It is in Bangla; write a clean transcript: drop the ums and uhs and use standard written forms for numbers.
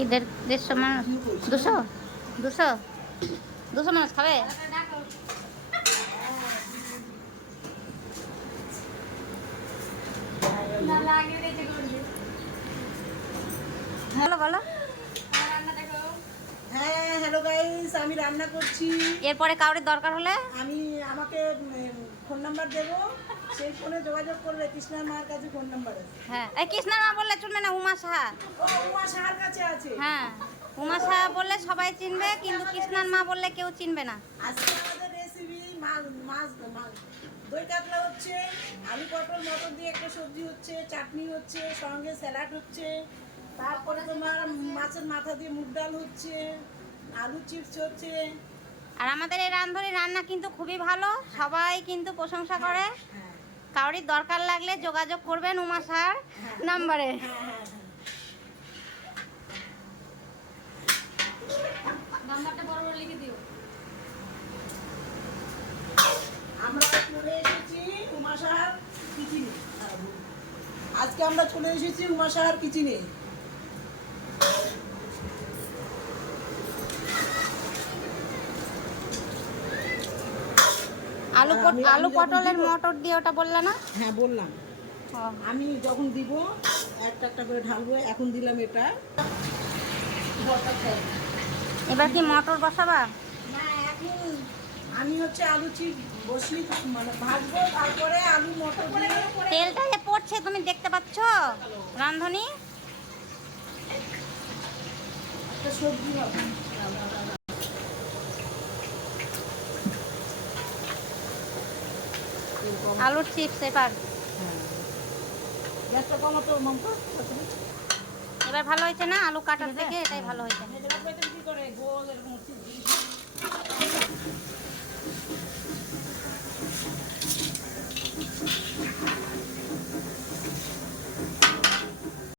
কি 150 মানুষ? 200 200 200 মানুষ খাবে? হ্যালো বলো। হ্যাঁ হ্যালো গাইস, আমি রান্না করছি। এরপরে কাউরের দরকার হলে আমি আমাকে ফোন নাম্বার দেবো, সেই ফোনে যোগাযোগ করবে। কৃষ্ণার মার কাছে ফোন নাম্বার আছে। হ্যাঁ, এই কৃষ্ণার মা বললে চলবে না, উমা সাহা। ও উমা সাহার কাছে আছে। হ্যাঁ, উমা সাহা বললে সবাই চিনবে, কিন্তু কৃষ্ণার মা বললে কেউ চিনবে না। আজকে আমাদের রেসিপি মাছ দই কাতলা হচ্ছে, আলু পটল মটর দিয়ে একটা সবজি হচ্ছে, চাটনি হচ্ছে, সঙ্গে স্যালাড হচ্ছে, তারপরে তোমার মাছের মাথা দিয়ে মুগ ডাল হচ্ছে, আলু চিপস হচ্ছে। আর আমাদের এই রান্ধুনি রান্না কিন্তু খুবই ভালো, সবাই কিন্তু প্রশংসা করে। হ্যাঁ কাউরির দরকার লাগলে যোগাযোগ করবেন উমা সাহার নাম্বারে। হ্যাঁ হ্যাঁ নাম্বারটা বড় বড় লিখে দিও। আমরা চলে এসেছি উমা সাহার কিচেনে। আজকে আমরা চলে এসেছি উমা সাহার কিচেনে। আলু পটলের মটর দিয়ে ওটা বললে না? হ্যাঁ বললাম। ও, আমি যখন দিব একটা একটা করে ঢালবো। এখন দিলাম এটা। এবার কি মটর বসাবা? না, এখন আমি হচ্ছে আলু চিপ বসিয়ে মানে ভাজবো, তারপরে আলু মটর দিয়ে তেলটা যে পড়ছে তুমি দেখতে পাচ্ছ রান্ধুনি? একটা সবজি হবে। আলুর চিপস এবার গ্যাসটা কমাতো মমতা। এবার ভালো হয়েছে না? আলু কাটার থেকে এটাই ভালো হয়েছে। কি করে গোল এরকম